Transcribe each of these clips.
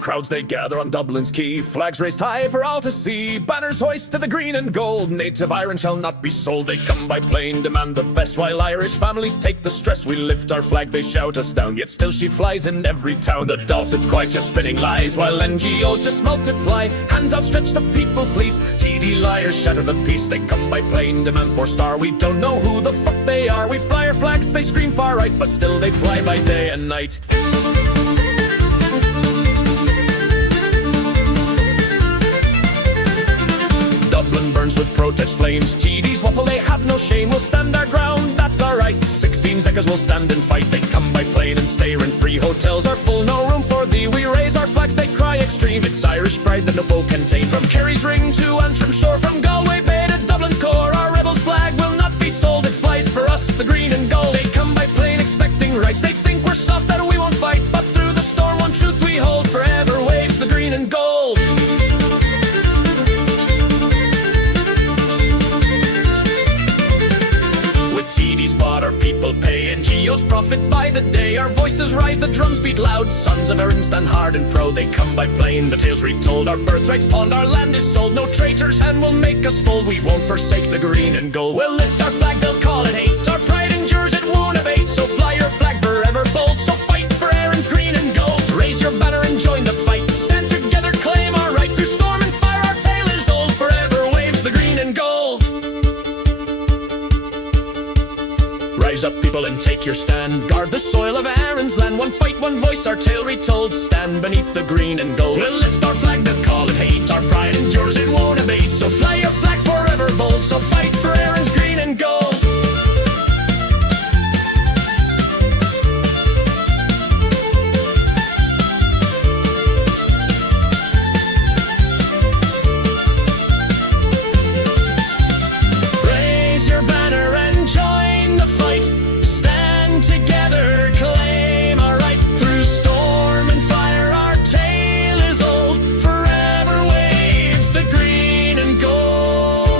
Crowds they gather on Dublin's quay, flags raised high for all to see, banners hoisted the green and gold, native iron shall not be sold. They come by plane, demand the best, while Irish families take the stress. We lift our flag, they shout us down, yet still she flies in every town. The dulcet's quite just spinning lies, while NGOs just multiply, hands outstretched the people fleece, TD liars shatter the peace. They come by plane, demand 4-star, we don't know who the fuck they are. We fly our flags, they scream far right, but still they fly by day and night. Dublin burns with protest flames, TD's waffle, they have no shame. We'll stand our ground, that's alright, 16 Zekas will stand and fight. They come by plane and stay rent-free, hotels are full, no room for thee. We raise our flags, they cry extreme, it's Irish pride that no foe can tame. From Kerry's Ring to Antrim shore, from Galway Bay to Dublin's core, our rebels' flag will not be sold, it flies for us, the green and gold. They come by plane expecting rights, they think we're soft that we won't fight, but through the storm one truth we hold, forever waves the green and gold. Our people pay, NGOs profit by the day. Our voices rise, the drums beat loud, sons of Erin stand hard and proud. They come by plane, the tales retold, our birthrights pawned, our land is sold. No traitor's hand will make us fold, we won't forsake the green and gold. We'll lift our flag, they'll call it hate, our pride endures, it won't abate. So fly your flag forever bold, so fight for Erin's green and gold. Raise your banner and join the fight, stand together, claim our right. Through storm and fire our tale is old, forever waves the green and gold. Rise up, people, and take your stand. Guard the soil of Erin's land. One fight, one voice, our tale retold. Stand beneath the green and gold. We'll lift our flag, they'll call it hate. Our pride endures, it won't abate. So fly your flag forever bold. So fight for Erin's green and gold. Raise your banner and join the fight. Together claim our right. Through storm and fire our tale is old, forever waves the green and gold.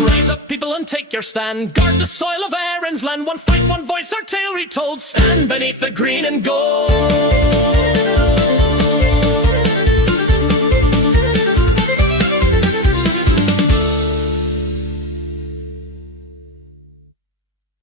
Rise up, people, and take your stand. Guard the soil of Erin's land. One fight, one voice, our tale retold. Stand beneath the green and gold.